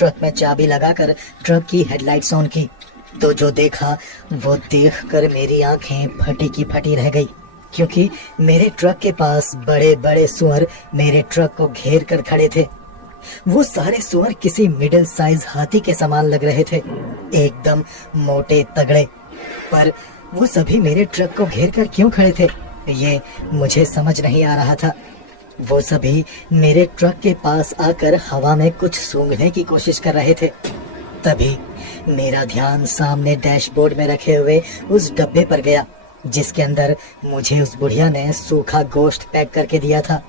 Truck में चाबी लगाकर ट्रक की हेडलाइट्स ऑन की तो जो देखा वो देखकर मेरी आंखें फटी की फटी रह गई, क्योंकि मेरे ट्रक के पास बड़े बड़े सुअर मेरे ट्रक को घेर कर खड़े थे। वो सारे सुअर किसी मिडिल साइज हाथी के समान लग रहे थे, एकदम मोटे तगड़े। पर वो सभी मेरे ट्रक को घेर कर क्यों खड़े थे, ये मुझे समझ नहीं आ रहा था। वो सभी मेरे ट्रक के पास आकर हवा में कुछ सूंघने की कोशिश कर रहे थे। तभी मेरा ध्यान सामने डैशबोर्ड में रखे हुए उस डब्बे पर गया जिसके अंदर मुझे उस बुढ़िया ने सूखा गोश्त पैक करके दिया था।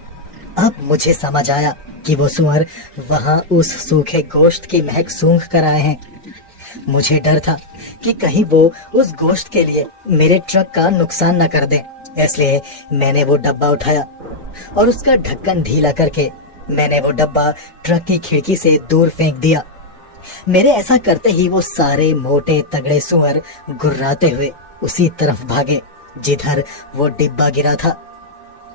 अब मुझे समझ आया कि वो सुअर वहां उस सूखे गोश्त की महक सूंघ कर आए हैं। मुझे डर था कि कहीं वो उस गोश्त के लिए मेरे ट्रक का नुकसान न कर दें, इसलिए मैंने वो डब्बा उठाया और उसका ढक्कन ढीला करके मैंने वो डब्बा ट्रक की खिड़की से दूर फेंक दिया। मेरे ऐसा करते ही वो सारे मोटे तगड़े सुअर गुर्राते हुए उसी तरफ भागे जिधर वो डिब्बा गिरा था।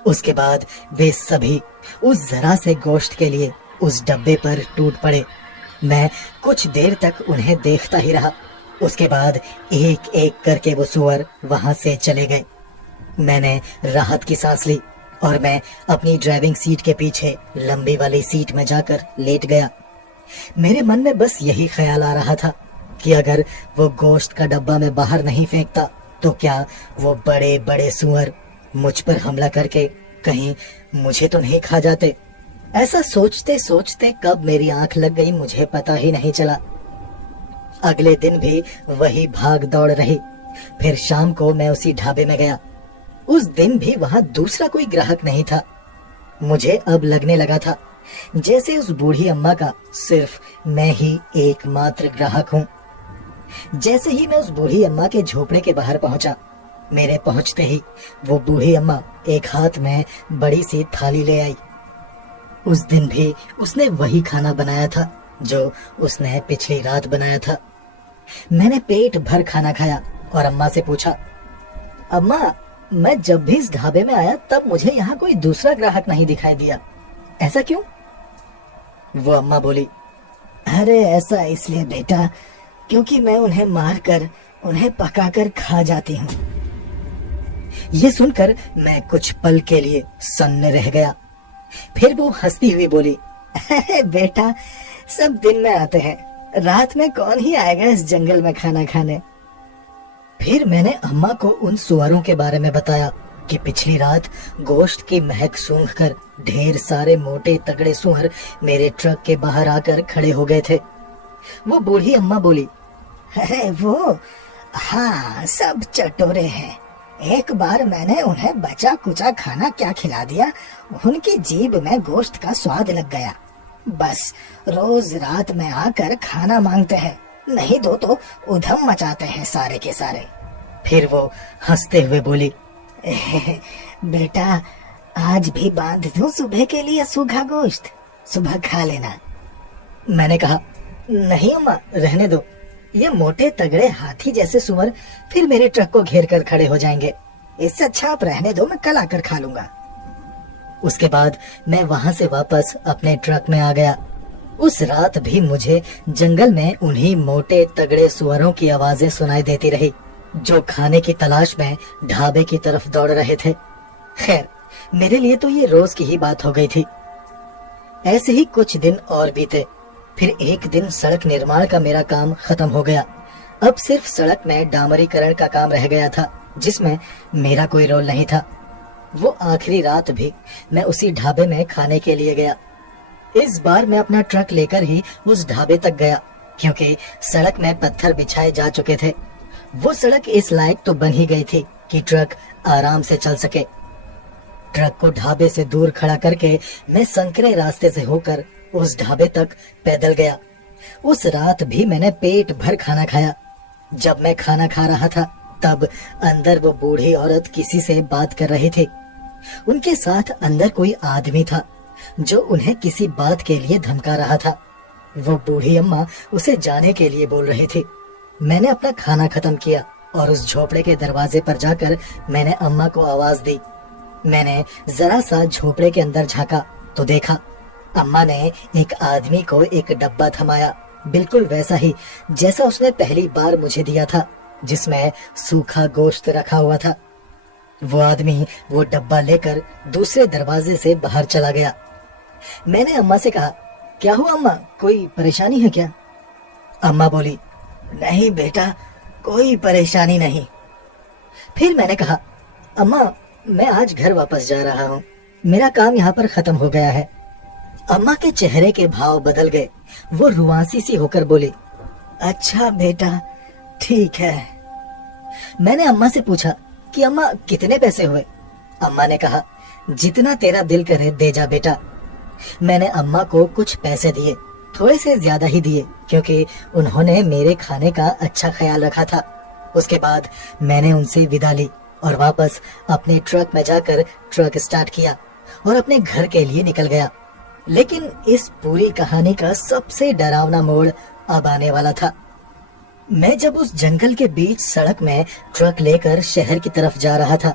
उसके बाद वे सभी उस जरा से गोश्त के लिए उस डब्बे पर टूट पड़े। मैं कुछ देर तक उन्हें देखता ही रहा। उसके बाद एक एक करके वो सुअर वहां से चले गए। मैंने राहत की सांस ली और मैं अपनी ड्राइविंग सीट के पीछे लंबी वाली सीट में जाकर लेट गया। मेरे मन में बस यही ख्याल आ रहा था कि अगर वो गोश्त का डब्बा मैं बाहर नहीं फेंकता तो क्या वो बड़े बड़े सुअर मुझ पर हमला करके कहीं मुझे तो नहीं खा जाते। ऐसा सोचते सोचते कब मेरी आंख लग गई मुझे पता ही नहीं चला। अगले दिन भी वही भाग दौड़ रही। फिर शाम को मैं उसी ढाबे में गया। उस दिन भी वहां दूसरा कोई ग्राहक नहीं था। मुझे अब लगने लगा था जैसे उस बूढ़ी अम्मा का सिर्फ मैं ही एकमात्र ग्राहक हूँ। जैसे ही मैं उस बूढ़ी अम्मा के झोपड़े के बाहर पहुंचा, मेरे पहुंचते ही वो बूढ़ी अम्मा एक हाथ में बड़ी सी थाली ले आई। उस दिन भी उसने वही खाना बनाया था जो उसने पिछली रात बनाया था। मैंने पेट भर खाना खाया और अम्मा से पूछा, अम्मा, मैं जब भी इस ढाबे में आया तब मुझे यहाँ कोई दूसरा ग्राहक नहीं दिखाई दिया, ऐसा क्यों? वो अम्मा बोली, अरे ऐसा इसलिए बेटा क्योंकि मैं उन्हें मारकर उन्हें पकाकर खा जाती हूँ। ये सुनकर मैं कुछ पल के लिए सन्न रह गया। फिर वो हंसती हुई बोली, बेटा सब दिन में आते हैं, रात में कौन ही आएगा इस जंगल में खाना खाने। फिर मैंने अम्मा को उन सुअरों के बारे में बताया कि पिछली रात गोश्त की महक सूंघकर ढेर सारे मोटे तगड़े सुअर मेरे ट्रक के बाहर आकर खड़े हो गए थे। वो बूढ़ी अम्मा बोली, अरे वो हाँ सब चटोरे हैं। एक बार मैंने उन्हें बचा कुचा खाना क्या खिला दिया, उनकी जीभ में गोश्त का स्वाद लग गया। बस रोज रात में आकर खाना मांगते हैं, नहीं दो तो उधम मचाते हैं सारे के सारे। फिर वो हंसते हुए बोली, बेटा आज भी बांध दूं सुबह के लिए सूखा गोश्त, सुबह खा लेना। मैंने कहा, नहीं अम्मा रहने दो, ये मोटे तगड़े हाथी जैसे सुअर फिर मेरे ट्रक को घेर कर खड़े हो जाएंगे, इससे अच्छा आप रहने दो, मैं कल आकर खा लूंगा। उसके बाद मैं वहां से वापस अपने ट्रक में आ गया। उस रात भी मुझे जंगल में उन्हीं मोटे तगड़े सुअरों की आवाजें सुनाई देती रही जो खाने की तलाश में ढाबे की तरफ दौड़ रहे थे। खैर मेरे लिए तो ये रोज की ही बात हो गई थी। ऐसे ही कुछ दिन और बीते। फिर एक दिन सड़क निर्माण का मेरा काम खत्म हो गया। अब सिर्फ सड़क में डामरीकरण का काम रह गया था जिसमें मेरा कोई रोल नहीं था। वो आखिरी रात भी मैं उसी ढाबे में खाने के लिए गया। इस बार मैं अपना ट्रक लेकर ही उस ढाबे तक गया क्योंकि सड़क में पत्थर बिछाए जा चुके थे। वो सड़क इस लायक तो बन ही गई थी कि ट्रक आराम से चल सके। ट्रक को ढाबे से दूर खड़ा करके मैं संकरे रास्ते से होकर उस ढाबे तक पैदल गया। उस रात भी मैंने पेट भर खाना खाया। जब मैं खाना खा रहा था तब अंदर वो बूढ़ी औरत किसी से बात कर रही थी। उनके साथ अंदर कोई आदमी था जो उन्हें किसी बात के लिए धमका रहा था। वो बूढ़ी अम्मा उसे जाने के लिए बोल रही थी। मैंने अपना खाना खत्म किया और उस झोपड़े के दरवाजे पर जाकर मैंने अम्मा को आवाज दी। मैंने जरा सा झोपड़े के अंदर झांका तो देखा अम्मा ने एक आदमी को एक डब्बा थमाया बिल्कुल वैसा ही जैसा उसने पहली बार मुझे दिया था, जिसमें सूखा गोश्त रखा हुआ था। वो आदमी वो डब्बा लेकर दूसरे दरवाजे से बाहर चला गया। मैंने अम्मा से कहा, क्या हुआ अम्मा, कोई परेशानी है क्या? अम्मा बोली, नहीं बेटा, कोई परेशानी नहीं। फिर मैंने कहा, अम्मा मैं आज घर वापस जा रहा हूँ, मेरा काम यहाँ पर खत्म हो गया है। अम्मा के चेहरे के भाव बदल गए। वो रुआसी सी होकर बोली, अच्छा बेटा ठीक है। मैंने अम्मा से पूछा कि अम्मा कितने पैसे हुए? अम्मा ने कहा, जितना तेरा दिल करे दे जा बेटा। मैंने अम्मा को कुछ पैसे दिए, थोड़े से ज्यादा ही दिए, क्योंकि उन्होंने मेरे खाने का अच्छा ख्याल रखा था। उसके बाद मैंने उनसे विदा ली और वापस अपने ट्रक में जाकर ट्रक स्टार्ट किया और अपने घर के लिए निकल गया। लेकिन इस पूरी कहानी का सबसे डरावना मोड़ अब आने वाला था। मैं जब उस जंगल के बीच सड़क में ट्रक लेकर शहर की तरफ जा रहा था,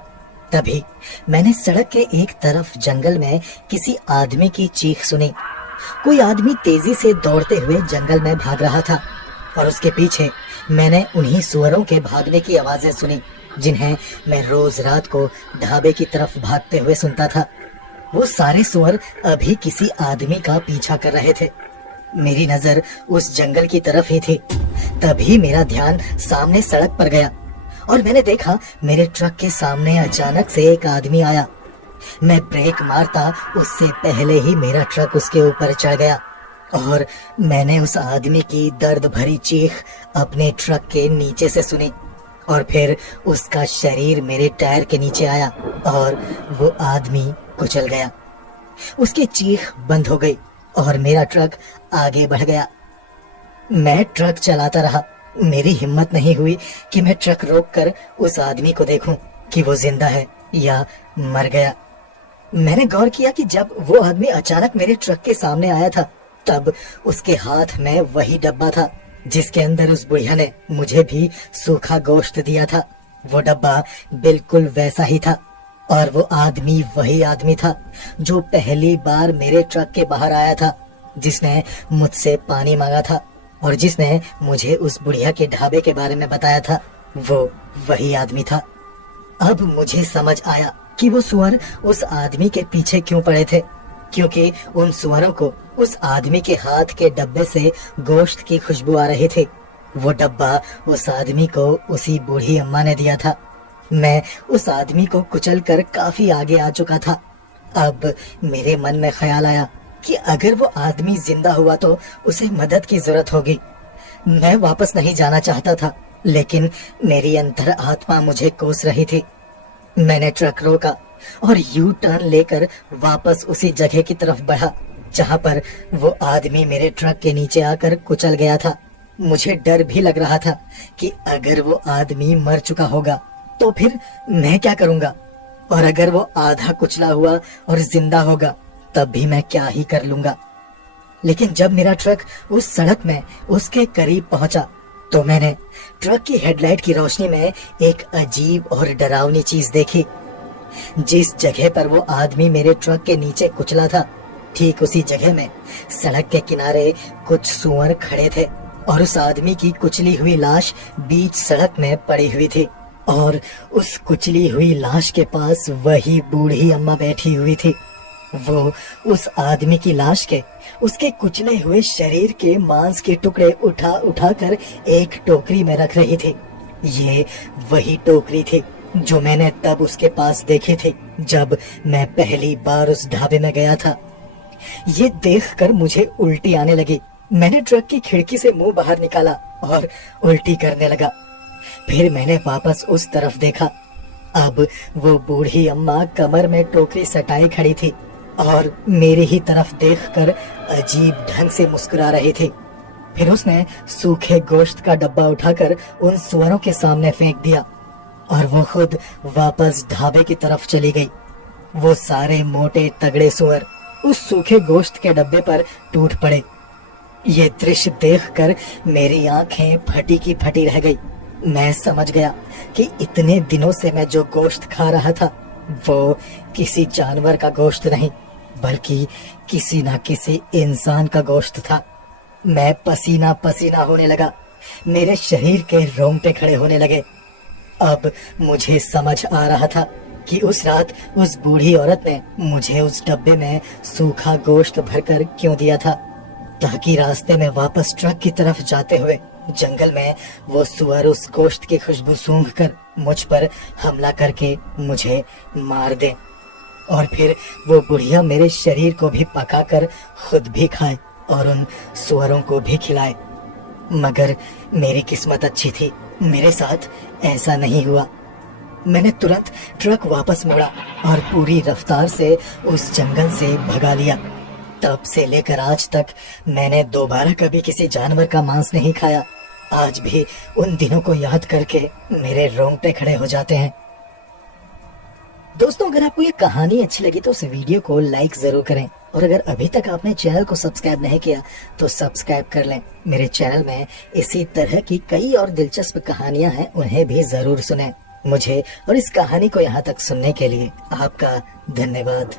तभी मैंने सड़क के एक तरफ जंगल में किसी आदमी की चीख सुनी। कोई आदमी तेजी से दौड़ते हुए जंगल में भाग रहा था और उसके पीछे मैंने उन्हीं सुअरों के भागने की आवाजें सुनी, जिन्हें मैं रोज रात को ढाबे की तरफ भागते हुए सुनता था। वो सारे सुअर अभी किसी आदमी का पीछा कर रहे थे। मेरी नजर उस जंगल की तरफ ही थी। तभी मेरा ध्यान सामने सड़क पर गया और मैंने देखा मेरे ट्रक के सामने अचानक से एक आदमी आया। मैं ब्रेक मारता उससे पहले ही मेरा ट्रक उसके ऊपर चढ़ गया और मैंने उस आदमी की दर्द भरी चीख अपने ट्रक के नीचे से सुनी और फिर उसका शरीर मेरे टायर के नीचे आया और वो आदमी कुचल गया। उसकी चीख बंद हो गई और मेरा ट्रक आगे बढ़ गया। मैं ट्रक चलाता रहा। मेरी हिम्मत नहीं हुई कि मैं ट्रक रोककर उस आदमी को देखूं कि वो जिंदा है या मर गया। मैंने गौर किया कि जब वो आदमी अचानक मेरे ट्रक के सामने आया था, तब उसके हाथ में वही डब्बा था जिसके अंदर उस बुढ़िया ने मुझे भी सूखा गोश्त दिया था। वो डब्बा बिल्कुल वैसा ही था और वो आदमी वही आदमी था जो पहली बार मेरे ट्रक के बाहर आया था, जिसने मुझसे पानी मांगा था और जिसने मुझे उस बुढ़िया के ढाबे के बारे में बताया था। वो वही आदमी था। अब मुझे समझ आया कि वो सुअर उस आदमी के पीछे क्यों पड़े थे, क्योंकि उन सुअरों को उस आदमी के हाथ के डब्बे से गोश्त की खुशबू आ रही थी। वो डब्बा उस आदमी को उसी बूढ़ी अम्मा ने दिया था। मैं उस आदमी को कुचलकर काफी आगे आ चुका था। अब मेरे मन में ख्याल आया कि अगर वो आदमी जिंदा हुआ तो उसे मदद की जरूरत होगी। मैं वापस नहीं जाना चाहता था, लेकिन मेरी अंतर आत्मा मुझे कोस रही थी। मैंने ट्रक रोका और यू टर्न लेकर वापस उसी जगह की तरफ बढ़ा जहां पर वो आदमी मेरे ट्रक के नीचे आकर कुचल गया था। मुझे डर भी लग रहा था कि अगर वो आदमी मर चुका होगा तो फिर मैं क्या करूंगा, और अगर वो आधा कुचला हुआ और जिंदा होगा तब भी मैं क्या ही कर लूंगा। लेकिन जब मेरा ट्रक उस सड़क में उसके करीब पहुंचा तो मैंने ट्रक की हेडलाइट की रोशनी में एक अजीब और डरावनी चीज देखी। जिस जगह पर वो आदमी मेरे ट्रक के नीचे कुचला था, ठीक उसी जगह में सड़क के किनारे कुछ सुअर खड़े थे और उस आदमी की कुचली हुई लाश बीच सड़क में पड़ी हुई थी और उस कुचली हुई लाश के पास वही बूढ़ी अम्मा बैठी हुई थी। वो उस आदमी की लाश के उसके कुचले हुए शरीर के मांस के टुकड़े उठा उठा कर एक टोकरी में रख रही थी। ये वही टोकरी थी जो मैंने तब उसके पास देखी थी जब मैं पहली बार उस ढाबे में गया था। ये देखकर मुझे उल्टी आने लगी। मैंने ट्रक की खिड़की से मुंह बाहर निकाला और उल्टी करने लगा। फिर मैंने वापस उस तरफ देखा। अब वो बूढ़ी अम्मा कमर में टोकरी सटाई खड़ी थी और मेरी ही तरफ देखकर अजीब ढंग से मुस्कुरा रही थी। फिर उसने सूखे गोश्त का डब्बा उठाकर उन सुअरों के सामने फेंक दिया और वो खुद वापस ढाबे की तरफ चली गई। वो सारे मोटे तगड़े सुअर उस सूखे गोश्त के डब्बे पर टूट पड़े। ये दृश्य देखकर मेरी आंखें फटी की फटी रह गई। मैं समझ गया कि इतने दिनों से मैं जो गोश्त खा रहा था वो किसी जानवर का गोश्त नहीं, बल्कि किसी न किसी इंसान का गोश्त था। मैं पसीना पसीना होने लगा। मेरे शरीर के रोंगटे खड़े होने लगे। अब मुझे समझ आ रहा था कि उस रात उस बूढ़ी औरत ने मुझे उस डब्बे में सूखा गोश्त भरकर क्यों दिया था, ताकि रास्ते में वापस ट्रक की तरफ जाते हुए जंगल में वो सुअर उस गोश्त की खुशबू सूंघकर मुझ पर हमला करके मुझे मार दे और फिर वो बुढ़िया मेरे शरीर को भी पकाकर खुद भी खाए और उन सुअरों को भी खिलाए। मगर मेरी किस्मत अच्छी थी, मेरे साथ ऐसा नहीं हुआ। मैंने तुरंत ट्रक वापस मोड़ा और पूरी रफ्तार से उस जंगल से भगा लिया। तब से लेकर आज तक मैंने दोबारा कभी किसी जानवर का मांस नहीं खाया। आज भी उन दिनों को याद करके मेरे रोंगटे खड़े हो जाते हैं। दोस्तों, अगर आपको ये कहानी अच्छी लगी तो इस वीडियो को लाइक जरूर करें और अगर अभी तक आपने चैनल को सब्सक्राइब नहीं किया तो सब्सक्राइब कर लें। मेरे चैनल में इसी तरह की कई और दिलचस्प कहानियां हैं, उन्हें भी जरूर सुनें। मुझे और इस कहानी को यहाँ तक सुनने के लिए आपका धन्यवाद।